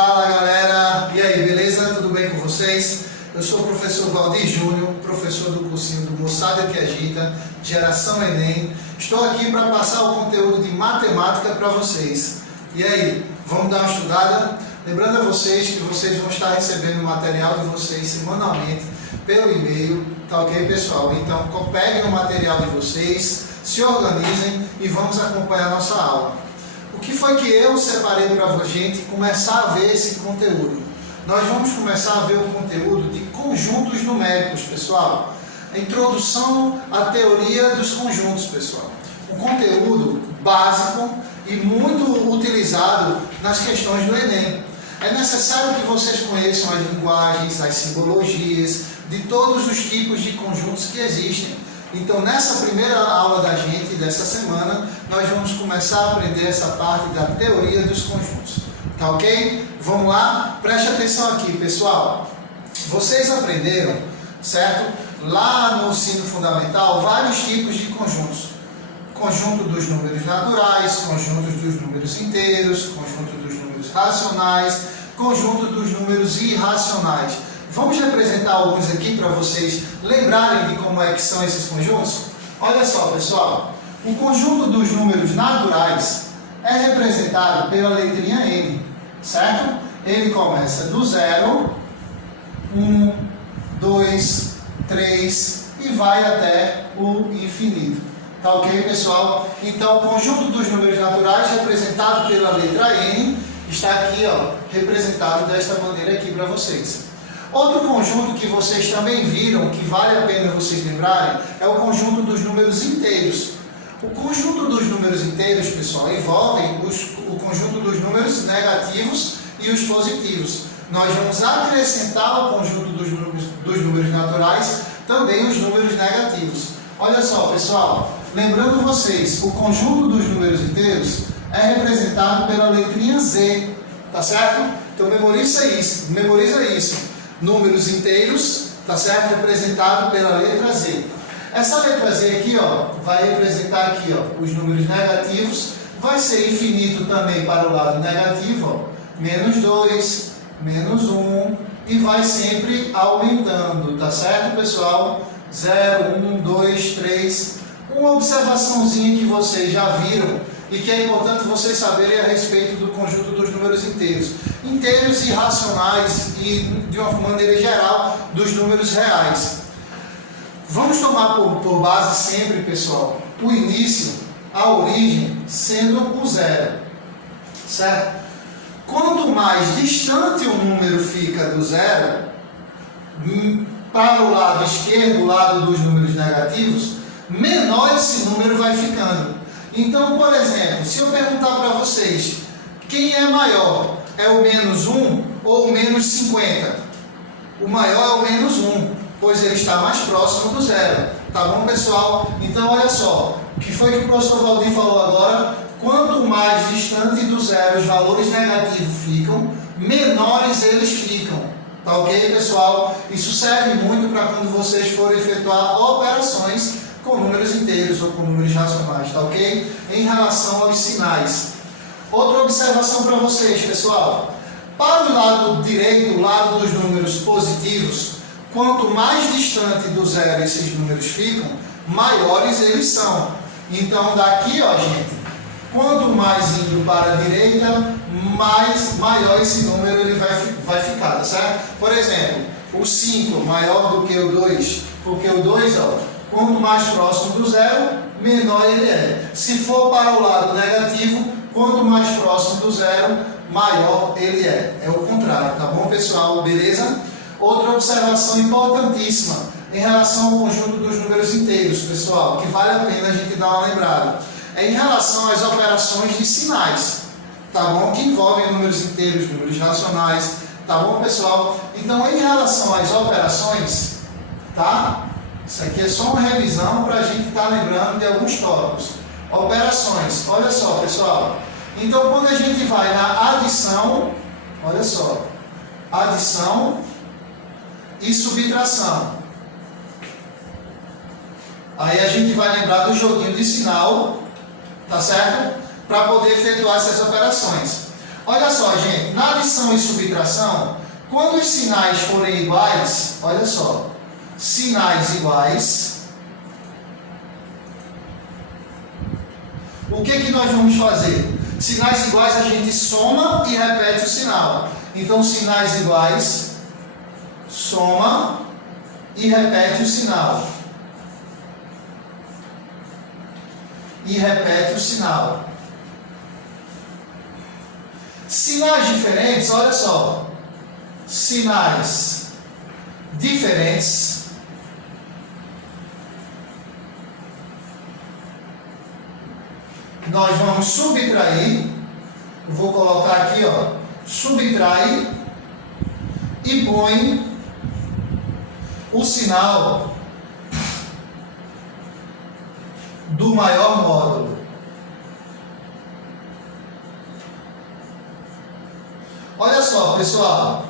Fala galera, e aí, beleza? Tudo bem com vocês? Eu sou o professor Valdir Júnior, professor do cursinho do Moçada que Agita, Geração Enem. Estou aqui para passar o conteúdo de matemática para vocês. E aí, vamos dar uma estudada? Lembrando a vocês que vocês vão estar recebendo o material de vocês semanalmente pelo e-mail, tá ok, pessoal? Então, peguem o material de vocês, se organizem e vamos acompanhar a nossa aula. O que foi que eu separei para a gente começar a ver esse conteúdo? Nós vamos começar a ver o conteúdo de conjuntos numéricos, pessoal. A introdução à teoria dos conjuntos, pessoal. Um conteúdo básico e muito utilizado nas questões do Enem. É necessário que vocês conheçam as linguagens, as simbologias, de todos os tipos de conjuntos que existem. Então, nessa primeira aula da gente, dessa semana, nós vamos começar a aprender essa parte da teoria dos conjuntos. Tá ok? Vamos lá? Preste atenção aqui, pessoal. Vocês aprenderam, certo? Lá no ensino fundamental, vários tipos de conjuntos. Conjunto dos números naturais, conjuntos dos números inteiros, conjunto dos números racionais, conjunto dos números irracionais. Vamos representar alguns aqui para vocês lembrarem de como é que são esses conjuntos? Olha só, pessoal. O conjunto dos números naturais é representado pela letrinha N, certo? Ele começa do 0, 1, 2, 3 e vai até o infinito. Tá ok, pessoal? Então, o conjunto dos números naturais representado pela letra N está aqui, ó, representado desta maneira aqui para vocês. Outro conjunto que vocês também viram, que vale a pena vocês lembrarem, é o conjunto dos números inteiros. O conjunto dos números inteiros, pessoal, envolve o conjunto dos números negativos e os positivos. Nós vamos acrescentar ao conjunto dos números naturais também os números negativos. Olha só, pessoal, lembrando vocês, o conjunto dos números inteiros é representado pela letrinha Z, tá certo? Então memoriza isso. Números inteiros, tá certo? Representado pela letra Z. Essa letra Z aqui, ó, vai representar aqui, ó, os números negativos. Vai ser infinito também para o lado negativo, ó, menos 2, menos 1, e vai sempre aumentando, tá certo, pessoal? 0, 1, 2, 3. Uma observaçãozinha que vocês já viram e que é importante vocês saberem a respeito do conjunto dos números inteiros. Inteiros e racionais e, de uma maneira geral, dos números reais. Vamos tomar por base sempre, pessoal, o início, a origem, sendo o 0. Certo? Quanto mais distante o número fica do 0, para o lado esquerdo, o lado dos números negativos, menor esse número vai ficando. Então, por exemplo, se eu perguntar para vocês, quem é maior? É o menos 1 ou o menos 50? O maior é o menos 1, pois ele está mais próximo do 0. Tá bom, pessoal? Então, olha só, o que foi que o professor Valdir falou agora? Quanto mais distante do 0 os valores negativos ficam, menores eles ficam. Tá ok, pessoal? Isso serve muito para quando vocês forem efetuar operações com números inteiros ou com números racionais, tá ok? Em relação aos sinais. Outra observação para vocês, pessoal. Para o lado direito, o lado dos números positivos, quanto mais distante do 0 esses números ficam, maiores eles são. Então, daqui, ó, gente, quanto mais indo para a direita, maior esse número ele vai ficar, tá certo? Por exemplo, o 5 maior do que o 2, porque o 2, ó, quanto mais próximo do 0, menor ele é. Se for para o lado negativo, quanto mais próximo do 0, maior ele é. É o contrário, tá bom, pessoal? Beleza? Outra observação importantíssima em relação ao conjunto dos números inteiros, pessoal, que vale a pena a gente dar uma lembrada. É em relação às operações de sinais, tá bom? Que envolvem números inteiros, números racionais, tá bom, pessoal? Então, em relação às operações, tá? Isso aqui é só uma revisão para a gente estar lembrando de alguns tópicos. Operações, olha só, pessoal. Então, quando a gente vai na adição, olha só, adição e subtração. Aí a gente vai lembrar do joguinho de sinal, tá certo? Para poder efetuar essas operações. Olha só, gente, na adição e subtração, quando os sinais forem iguais, olha só, sinais iguais, o que nós vamos fazer? Sinais iguais a gente soma e repete o sinal. Então, sinais iguais, soma e repete o sinal. E repete o sinal. Sinais diferentes, olha só. Sinais diferentes nós vamos subtrair, vou colocar aqui, ó, subtrai e põe o sinal do maior módulo. Olha só, pessoal,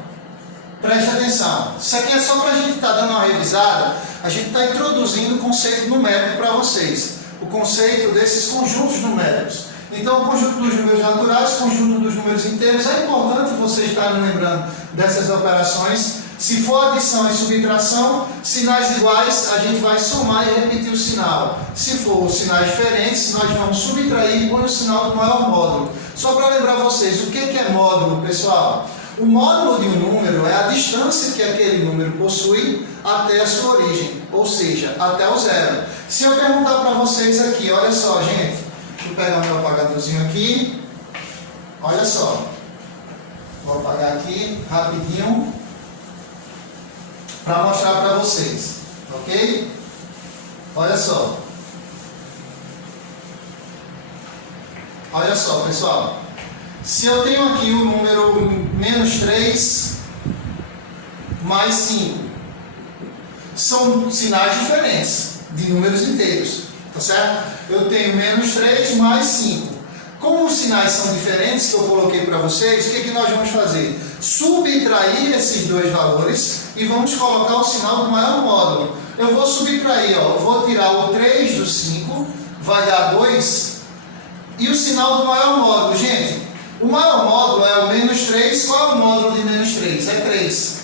preste atenção. Isso aqui é só para a gente estar dando uma revisada. A gente está introduzindo o conceito numérico para vocês. O conceito desses conjuntos numéricos. Então, o conjunto dos números naturais, o conjunto dos números inteiros, é importante vocês estarem lembrando dessas operações. Se for adição e subtração, sinais iguais, a gente vai somar e repetir o sinal. Se for sinais diferentes, nós vamos subtrair e pôr o sinal do maior módulo. Só para lembrar vocês, o que é módulo, pessoal? O módulo de um número é a distância que aquele número possui até a sua origem, ou seja, até o zero. Se eu perguntar para vocês aqui, olha só, gente, deixa eu pegar meu apagadorzinho aqui, olha só, vou apagar aqui rapidinho para mostrar para vocês, ok? Olha só. Olha só, pessoal. Se eu tenho aqui o número menos 3 mais 5, são sinais diferentes de números inteiros, tá certo? Eu tenho menos 3 mais 5. Como os sinais são diferentes, que eu coloquei para vocês, o que nós vamos fazer? Subtrair esses dois valores e vamos colocar o sinal do maior módulo. Eu vou subtrair, ó, eu vou tirar o 3 do 5, vai dar 2, e o sinal do maior módulo, gente, o maior módulo é o menos 3, qual é o módulo de menos 3? É 3.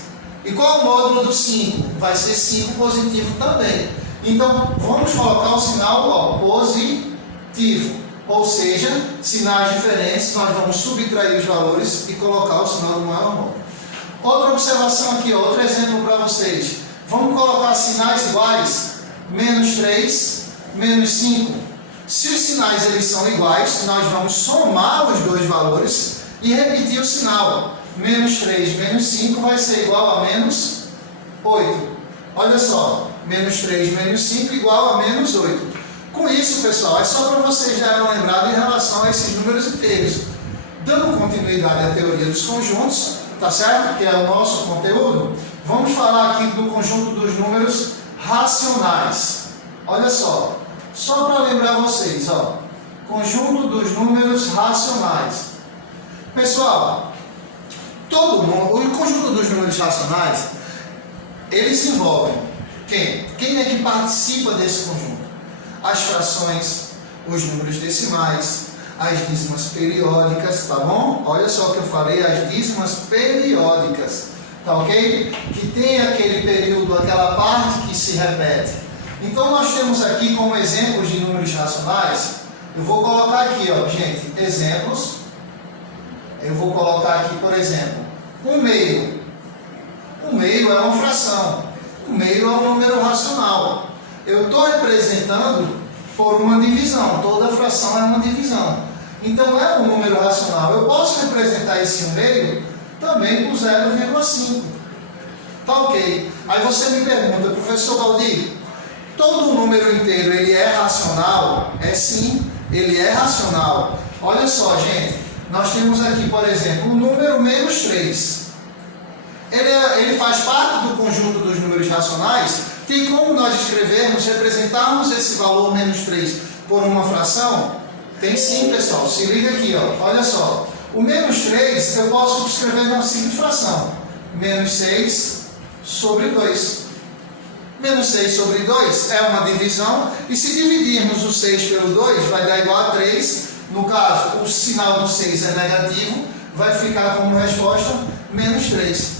E qual é o módulo do 5? Vai ser 5 positivo também. Então, vamos colocar o sinal, ó, positivo. Ou seja, sinais diferentes, nós vamos subtrair os valores e colocar o sinal do maior módulo. Outra observação aqui, outro exemplo para vocês. Vamos colocar sinais iguais, menos 3, menos 5. Se os sinais eles são iguais, nós vamos somar os dois valores e repetir o sinal. Menos 3 menos 5 vai ser igual a menos 8. Olha só, menos 3 menos 5 igual a menos 8. Com isso, pessoal, é só para vocês darem uma lembrada em relação a esses números inteiros. Dando continuidade à teoria dos conjuntos, tá certo? Que é o nosso conteúdo. Vamos falar aqui do conjunto dos números racionais. Olha só. Só para lembrar vocês, ó, conjunto dos números racionais. Pessoal, o conjunto dos números racionais, eles envolvem quem? Quem é que participa desse conjunto? As frações, os números decimais, as dízimas periódicas, tá bom? Olha só o que eu falei, as dízimas periódicas, tá ok? Que tem aquele período, aquela parte que se repete. Então, nós temos aqui como exemplos de números racionais, eu vou colocar aqui, ó, gente, exemplos. Eu vou colocar aqui, por exemplo, 1/2. 1/2 é uma fração. 1/2 é um número racional. Eu estou representando por uma divisão. Toda fração é uma divisão. Então, é um número racional. Eu posso representar esse 1/2 também por 0,5. Tá ok. Aí você me pergunta, professor Valdir, todo número inteiro, ele é racional? É sim, ele é racional. Olha só, gente, nós temos aqui, por exemplo, o número menos 3. Ele faz parte do conjunto dos números racionais. Tem como nós escrevermos, representarmos esse valor menos 3 por uma fração? Tem sim, pessoal. Se liga aqui, ó. Olha só. O menos 3 eu posso escrever numa simples fração. Menos 6 sobre 2. Menos 6 sobre 2 é uma divisão, e se dividirmos o 6 pelo 2, vai dar igual a 3. No caso, o sinal do 6 é negativo, vai ficar como resposta menos 3.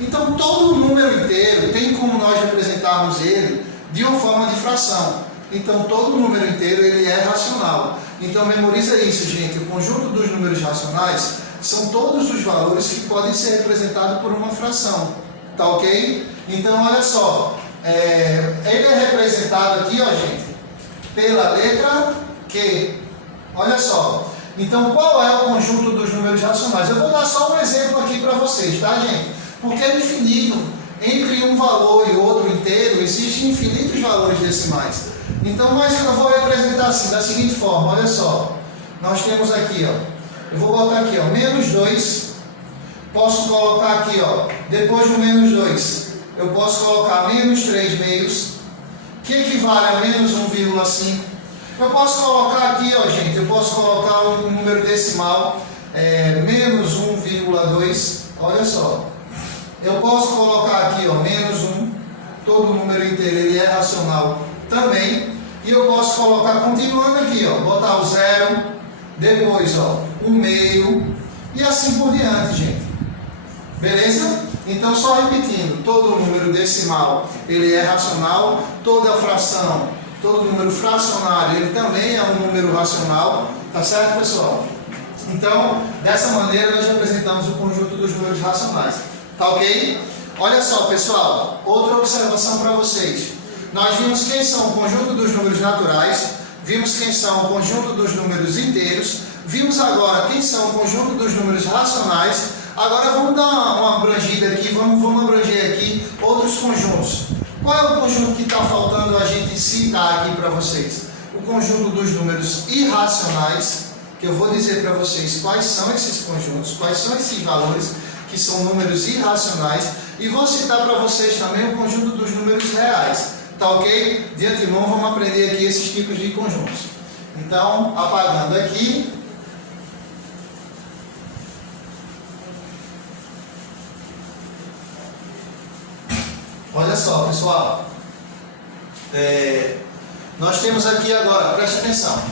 Então, todo número inteiro tem como nós representarmos ele de uma forma de fração. Então, todo número inteiro ele é racional. Então, memoriza isso, gente. O conjunto dos números racionais são todos os valores que podem ser representados por uma fração. Tá ok? Então, olha só. Ele é representado aqui, ó, gente, pela letra Q. Olha só. Então, qual é o conjunto dos números racionais? Eu vou dar só um exemplo aqui para vocês, tá, gente? Porque é infinito. Entre um valor e outro inteiro, existem infinitos valores decimais. Então, mas eu vou representar assim, da seguinte forma, olha só. Nós temos aqui, ó. Eu vou botar aqui, ó, menos 2. Posso colocar aqui, ó, depois do menos 2, eu posso colocar menos 3 meios, que equivale a menos 1,5. Eu posso colocar aqui, ó, gente, eu posso colocar um número decimal, menos 1,2, olha só. Eu posso colocar aqui, ó, menos 1, todo número inteiro ele é racional também. E eu posso colocar, continuando aqui, ó, botar o 0, depois, ó, 1 meio, e assim por diante, gente. Beleza? Então, só repetindo, todo número decimal ele é racional, toda fração, todo número fracionário ele também é um número racional, tá certo, pessoal? Então, dessa maneira nós representamos o conjunto dos números racionais, tá ok? Olha só, pessoal, outra observação para vocês. Nós vimos quem são o conjunto dos números naturais, vimos quem são o conjunto dos números inteiros, vimos agora quem são o conjunto dos números racionais. Agora vamos dar uma abrangida aqui, vamos abranger aqui outros conjuntos. Qual é o conjunto que está faltando a gente citar aqui para vocês? O conjunto dos números irracionais, que eu vou dizer para vocês quais são esses conjuntos, quais são esses valores que são números irracionais, e vou citar para vocês também o conjunto dos números reais, tá ok? De antemão vamos aprender aqui esses tipos de conjuntos. Então, apagando aqui. Olha só, pessoal, nós temos aqui agora, preste atenção,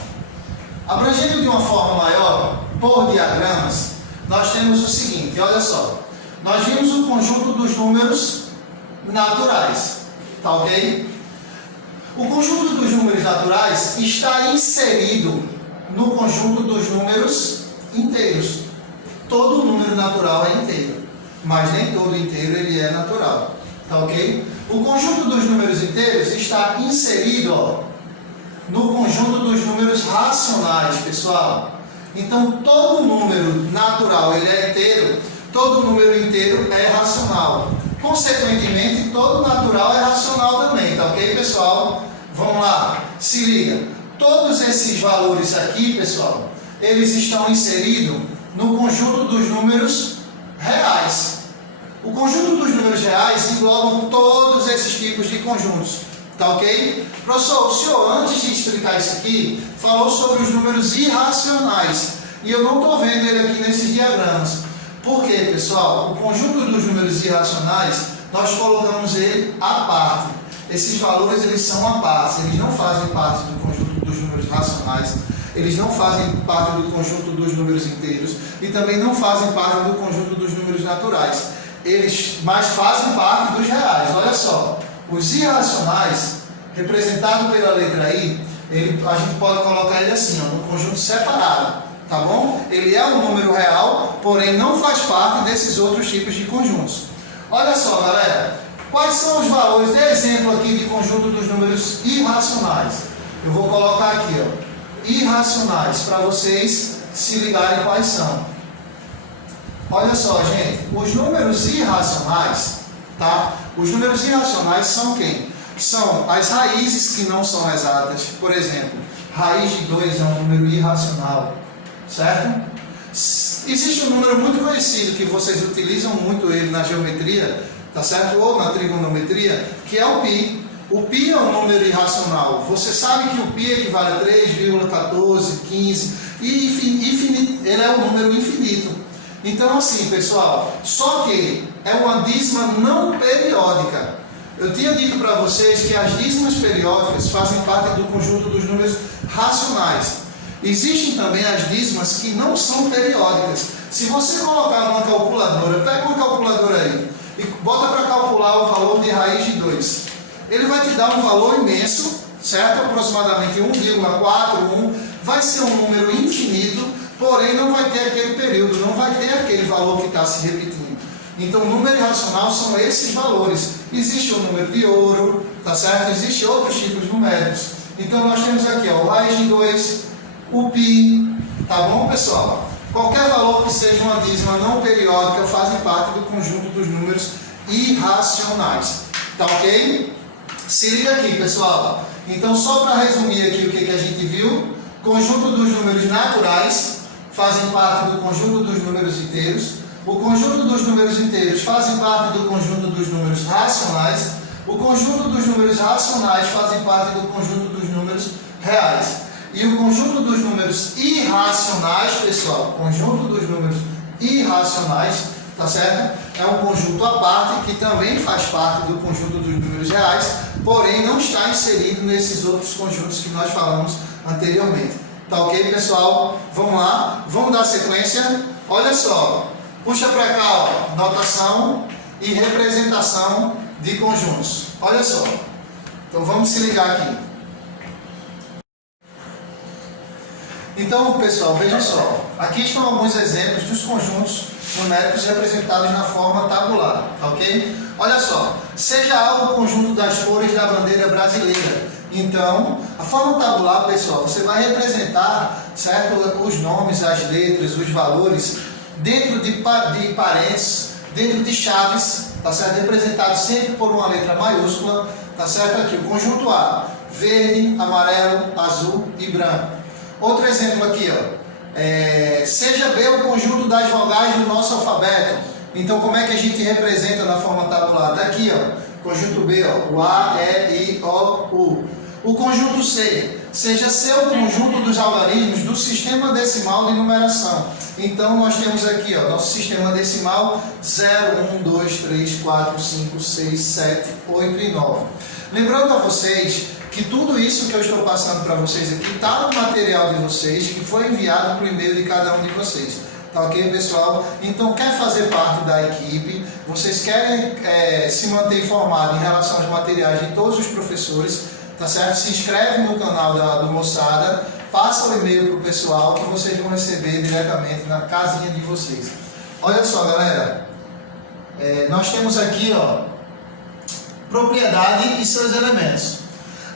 abrangendo de uma forma maior, por diagramas, nós temos o seguinte, olha só, nós vimos o conjunto dos números naturais, tá ok? O conjunto dos números naturais está inserido no conjunto dos números inteiros. Todo número natural é inteiro, mas nem todo inteiro ele é natural. Tá ok? O conjunto dos números inteiros está inserido, ó, no conjunto dos números racionais, pessoal. Então, todo número natural ele é inteiro, todo número inteiro é racional. Consequentemente, todo natural é racional também, tá ok, pessoal? Vamos lá, se liga. Todos esses valores aqui, pessoal, eles estão inseridos no conjunto dos números reais. O conjunto dos números reais englobam todos esses tipos de conjuntos, tá ok? Professor, o senhor, antes de explicar isso aqui, falou sobre os números irracionais, e eu não estou vendo ele aqui nesses diagramas. Por quê, pessoal? O conjunto dos números irracionais, nós colocamos ele à parte. Esses valores, eles são à parte, eles não fazem parte do conjunto dos números racionais, eles não fazem parte do conjunto dos números inteiros, e também não fazem parte do conjunto dos números naturais. Eles mais fazem parte dos reais. Olha só, os irracionais, representado pela letra I, a gente pode colocar ele assim, ó, no conjunto separado, tá bom? Ele é um número real, porém não faz parte desses outros tipos de conjuntos. Olha só, galera, quais são os valores de exemplo aqui de conjunto dos números irracionais? Eu vou colocar aqui, ó, irracionais, para vocês se ligarem quais são. Olha só, gente, os números irracionais, tá? Os números irracionais são quem? São as raízes que não são exatas. Por exemplo, raiz de 2 é um número irracional, certo? Existe um número muito conhecido que vocês utilizam muito ele na geometria, tá certo? Ou na trigonometria, que é o π. O π é um número irracional. Você sabe que o π equivale a 3,14, 15 e ele é um número infinito. Então, assim, pessoal, só que é uma dízima não periódica. Eu tinha dito para vocês que as dízimas periódicas fazem parte do conjunto dos números racionais. Existem também as dízimas que não são periódicas. Se você colocar numa calculadora, pega uma calculadora aí e bota para calcular o valor de raiz de 2. Ele vai te dar um valor imenso, certo? Aproximadamente 1,41. Vai ser um número infinito, porém não vai ter aquele período, não vai ter aquele valor que está se repetindo. Então, o número irracional são esses valores. Existe o número de ouro, tá certo? Existem outros tipos numéricos. Então, nós temos aqui ó, o raiz de 2, o π, tá bom, pessoal? Qualquer valor que seja uma dízima não periódica fazem parte do conjunto dos números irracionais. Tá ok? Se liga aqui, pessoal. Então, só para resumir aqui o que a gente viu, conjunto dos números naturais fazem parte do conjunto dos números inteiros. O conjunto dos números inteiros fazem parte do conjunto dos números racionais. O conjunto dos números racionais fazem parte do conjunto dos números reais. E o conjunto dos números irracionais, pessoal, conjunto dos números irracionais, tá certo? É um conjunto à parte que também faz parte do conjunto dos números reais, porém não está inserido nesses outros conjuntos que nós falamos anteriormente. Tá ok, pessoal? Vamos lá, vamos dar sequência. Olha só, puxa para cá, ó, notação e representação de conjuntos. Olha só. Então vamos se ligar aqui. Então, pessoal, veja só. Aqui estão alguns exemplos dos conjuntos numéricos representados na forma tabular, ok? Olha só. Seja algo o conjunto das cores da bandeira brasileira. Então, a forma tabular, pessoal, você vai representar, certo, os nomes, as letras, os valores dentro de parênteses, dentro de chaves, tá certo? Representado sempre por uma letra maiúscula, tá certo? Aqui, o conjunto A, verde, amarelo, azul e branco. Outro exemplo aqui, ó. Seja B o conjunto das vogais do nosso alfabeto. Então, como é que a gente representa na forma tabular? Daqui, ó, conjunto B, ó, o A, E, I, O, U. O conjunto C, seja C o conjunto dos algarismos do sistema decimal de numeração. Então, nós temos aqui, ó, nosso sistema decimal 0, 1, 2, 3, 4, 5, 6, 7, 8 e 9. Lembrando a vocês que tudo isso que eu estou passando para vocês aqui está no material de vocês, que foi enviado para o e-mail de cada um de vocês. Tá ok, pessoal? Então, quer fazer parte da equipe, vocês querem se manter informado em relação aos materiais de todos os professores, tá certo? Se inscreve no canal do Moçada, passa o e-mail para o pessoal que vocês vão receber diretamente na casinha de vocês. Olha só, galera, nós temos aqui, ó, propriedade e seus elementos.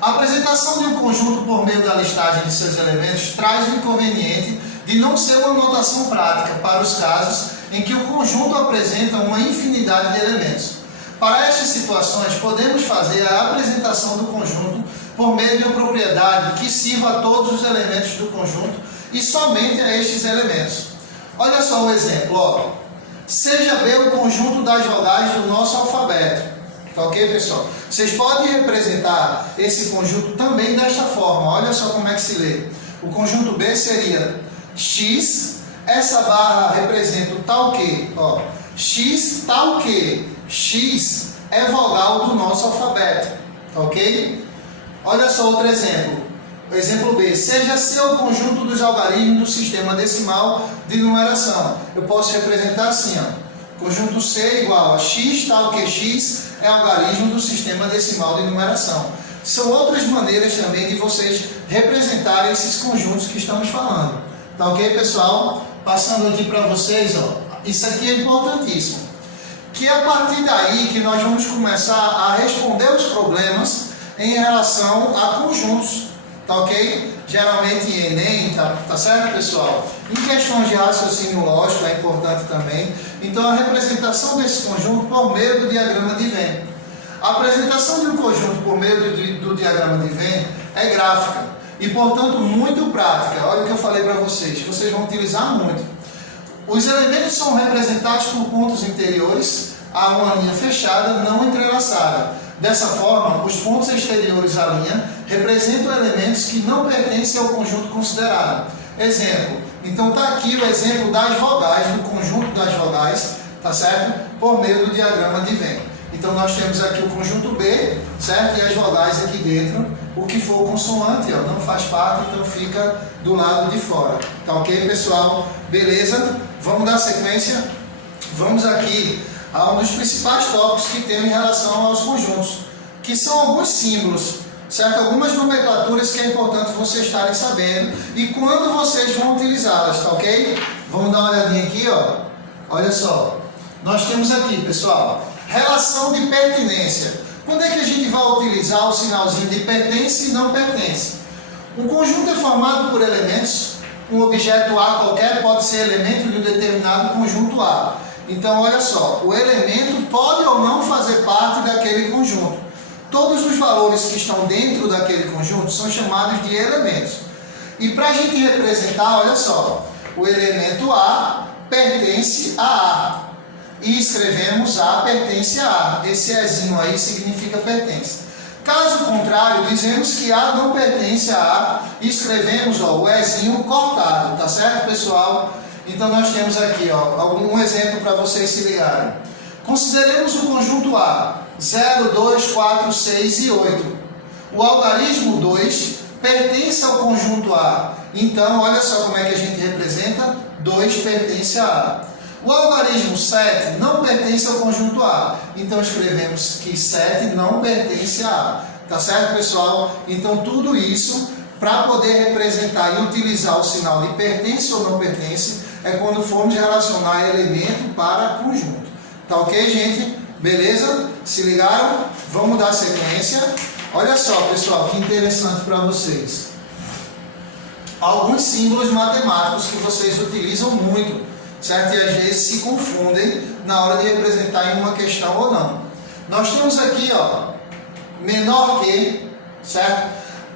A apresentação de um conjunto por meio da listagem de seus elementos traz o inconveniente de não ser uma notação prática para os casos em que o conjunto apresenta uma infinidade de elementos. Para estas situações, podemos fazer a apresentação do conjunto por meio de uma propriedade que sirva a todos os elementos do conjunto e somente a estes elementos. Olha só o exemplo, ó. Seja B o conjunto das vogais do nosso alfabeto. Tá ok, pessoal? Vocês podem representar esse conjunto também desta forma. Olha só como é que se lê. O conjunto B seria X, essa barra representa o tal que, ó, X tal que. X é vogal do nosso alfabeto. Tá ok? Olha só outro exemplo. O exemplo B. Seja C o conjunto dos algarismos do sistema decimal de numeração. Eu posso representar assim, ó. Conjunto C igual a X tal que X é algarismo do sistema decimal de numeração. São outras maneiras também de vocês representarem esses conjuntos que estamos falando. Tá ok, pessoal? Passando aqui para vocês, ó, isso aqui é importantíssimo. Que é a partir daí que nós vamos começar a responder os problemas em relação a conjuntos. Tá ok? Geralmente em Enem, tá certo, pessoal? Em questões de raciocínio lógico é importante também. Então, a representação desse conjunto por meio do diagrama de Venn. A apresentação de um conjunto por meio do diagrama de Venn é gráfica e, portanto, muito prática. Olha o que eu falei para vocês, que vocês vão utilizar muito. Os elementos são representados por pontos interiores a uma linha fechada, não entrelaçada. Dessa forma, os pontos exteriores à linha representam elementos que não pertencem ao conjunto considerado. Exemplo. Então está aqui o exemplo das vogais, do conjunto das vogais, tá certo? Por meio do diagrama de Venn. Então nós temos aqui o conjunto B, certo? E as vogais aqui dentro, o que for consoante, ó, não faz parte, então fica do lado de fora. Tá ok, pessoal? Beleza? Vamos dar sequência. Vamos aqui a um dos principais tópicos que tem em relação aos conjuntos, que são alguns símbolos, certo? Algumas nomenclaturas que é importante vocês estarem sabendo e quando vocês vão utilizá-las, tá ok? Vamos dar uma olhadinha aqui, ó. Olha só. Nós temos aqui, pessoal, relação de pertinência. Quando é que a gente vai utilizar o sinalzinho de pertence e não pertence? Um conjunto é formado por elementos. Um objeto A qualquer pode ser elemento de um determinado conjunto A. Então, olha só, o elemento pode ou não fazer parte daquele conjunto. Todos os valores que estão dentro daquele conjunto são chamados de elementos. E para a gente representar, olha só, o elemento A pertence a A. E escrevemos A pertence a A. Esse Ezinho aí significa pertence. Caso contrário, dizemos que A não pertence a A e escrevemos o Ezinho cortado, tá certo, pessoal? Então nós temos aqui um exemplo para vocês se ligarem. Consideremos o conjunto A, 0, 2, 4, 6 e 8. O algarismo 2 pertence ao conjunto A. Então, olha só como é que a gente representa, 2 pertence a A. O algarismo 7 não pertence ao conjunto A. Então, escrevemos que 7 não pertence a A. Tá certo, pessoal? Então, tudo isso, para poder representar e utilizar o sinal de pertence ou não pertence, é quando formos relacionar elemento para conjunto. Tá ok, gente? Beleza? Se ligaram? Vamos dar sequência. Olha só, pessoal, que interessante para vocês. Alguns símbolos matemáticos que vocês utilizam muito, certo? E às vezes se confundem na hora de representar em uma questão ou não. Nós temos aqui, ó, menor que, certo?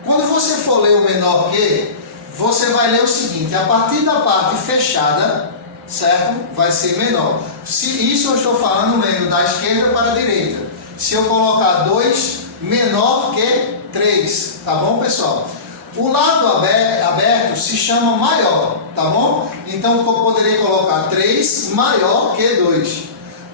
Quando você for ler o menor que, você vai ler o seguinte, a partir da parte fechada, certo? Vai ser menor. Se isso eu estou falando lendo da esquerda para a direita. Se eu colocar 2, menor que 3, tá bom, pessoal? O lado aberto se chama maior, tá bom? Então eu poderia colocar 3 maior que 2.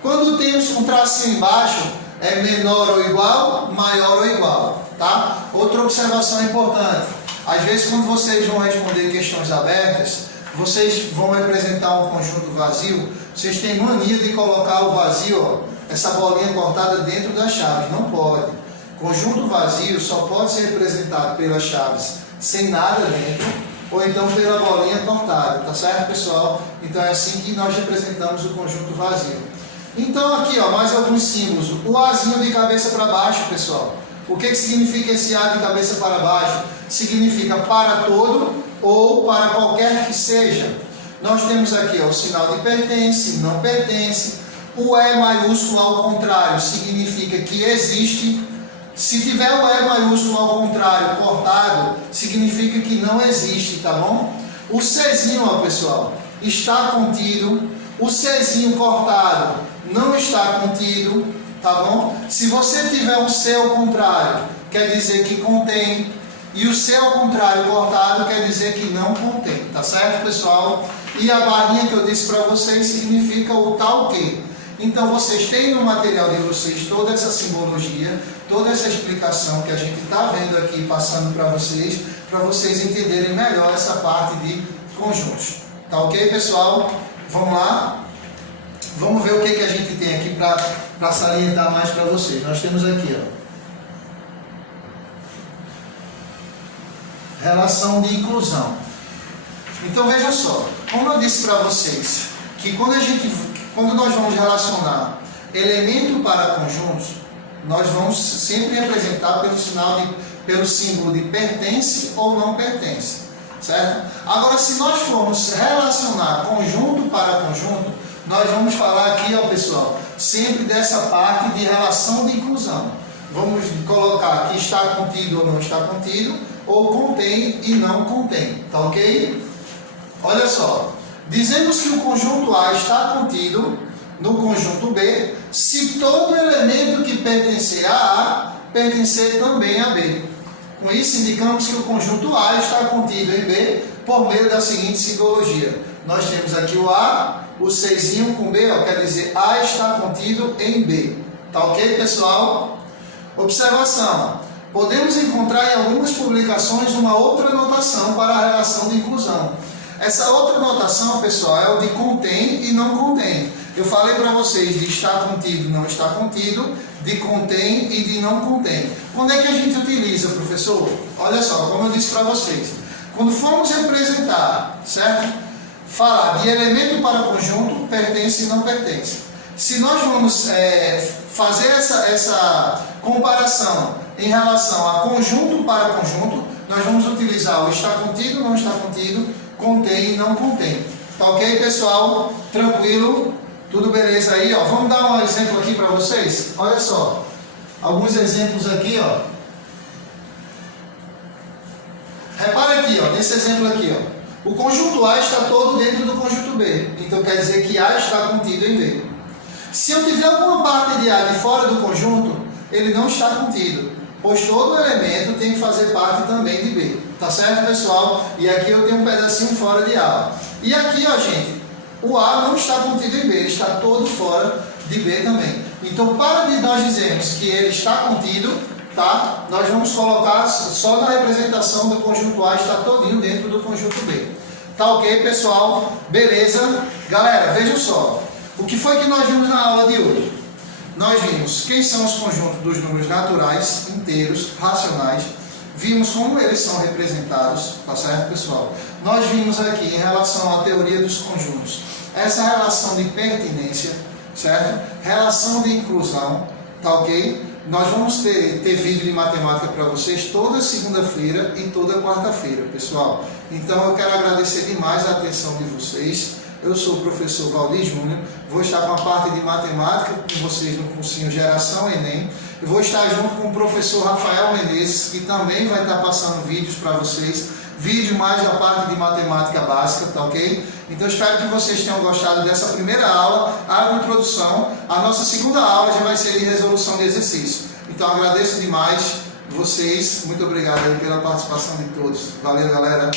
Quando temos um tracinho embaixo, é menor ou igual, maior ou igual, tá? Outra observação importante. Às vezes quando vocês vão responder questões abertas, vocês vão representar um conjunto vazio, vocês têm mania de colocar o vazio, ó, essa bolinha cortada dentro das chaves. Não pode. Conjunto vazio só pode ser representado pelas chaves sem nada dentro, ou então pela bolinha cortada, tá certo, pessoal? Então é assim que nós representamos o conjunto vazio. Então aqui, ó, mais alguns símbolos. O Azinho de cabeça para baixo, pessoal. O que significa esse A de cabeça para baixo? Significa para todo ou para qualquer que seja. Nós temos aqui, ó, o sinal de pertence, não pertence. O E maiúsculo ao contrário significa que existe. Se tiver o E maiúsculo ao contrário cortado, significa que não existe, tá bom? O Czinho, ó, pessoal, está contido. O Czinho cortado não está contido, tá bom? Se você tiver um C ao contrário, quer dizer que contém. E o C ao contrário cortado quer dizer que não contém, tá certo, pessoal? E a barrinha que eu disse para vocês significa o tal que. Então vocês têm no material de vocês toda essa simbologia, toda essa explicação que a gente está vendo aqui, passando para vocês entenderem melhor essa parte de conjuntos. Tá ok, pessoal? Vamos lá? Vamos ver o que a gente tem aqui para salientar mais para vocês. Nós temos aqui, ó, relação de inclusão. Então veja só, como eu disse para vocês, que quando nós vamos relacionar elemento para conjuntos, nós vamos sempre representar pelo símbolo de pertence ou não pertence, certo? Agora, se nós formos relacionar conjunto para conjunto, nós vamos falar aqui, ó, pessoal, sempre dessa parte de relação de inclusão. Vamos colocar que está contido ou não está contido, ou contém e não contém, tá ok? Olha só, dizemos que o conjunto A está contido no conjunto B, se todo elemento que pertencer a A, pertencer também a B. Com isso, indicamos que o conjunto A está contido em B por meio da seguinte simbologia. Nós temos aqui o A, o Czinho com B, ó, quer dizer A está contido em B. Tá ok, pessoal? Observação. Podemos encontrar em algumas publicações uma outra notação para a relação de inclusão. Essa outra notação, pessoal, é o de contém e não contém. Eu falei para vocês de estar contido e não estar contido, de contém e de não contém. Quando é que a gente utiliza, professor? Olha só, como eu disse para vocês. Quando formos representar, certo? Falar de elemento para conjunto, pertence e não pertence. Se nós vamos fazer essa comparação em relação a conjunto para conjunto, nós vamos utilizar o está contido, não está contido, contém e não contém. Tá ok, pessoal? Tranquilo? Tudo beleza aí? Ó, vamos dar um exemplo aqui para vocês? Olha só, alguns exemplos aqui, ó. Repara aqui, ó, nesse exemplo aqui, ó. O conjunto A está todo dentro do conjunto B. Então quer dizer que A está contido em B. Se eu tiver alguma parte de A de fora do conjunto, ele não está contido, pois todo elemento tem que fazer parte também de B. Tá certo, pessoal? E aqui eu tenho um pedacinho fora de A. E aqui, ó, gente, o A não está contido em B, ele está todo fora de B também. Então, para nós dizermos que ele está contido, tá? Nós vamos colocar só na representação do conjunto A está todinho dentro do conjunto B. Tá ok, pessoal? Beleza? Galera, vejam só. O que foi que nós vimos na aula de hoje? Nós vimos quem são os conjuntos dos números naturais, inteiros, racionais. Vimos como eles são representados, tá certo, pessoal? Nós vimos aqui, em relação à teoria dos conjuntos, essa relação de pertinência, certo? Relação de inclusão, tá ok? Nós vamos ter vídeo de matemática para vocês toda segunda-feira e toda quarta-feira, pessoal. Então eu quero agradecer demais a atenção de vocês. Eu sou o professor Valdir Júnior, vou estar com a parte de matemática com vocês no cursinho Geração Enem. Eu vou estar junto com o professor Rafael Menezes, que também vai estar passando vídeos para vocês, vídeo mais da parte de matemática básica, tá ok? Então espero que vocês tenham gostado dessa primeira aula, a introdução. A nossa segunda aula já vai ser de resolução de exercício. Então agradeço demais vocês, muito obrigado aí pela participação de todos. Valeu, galera!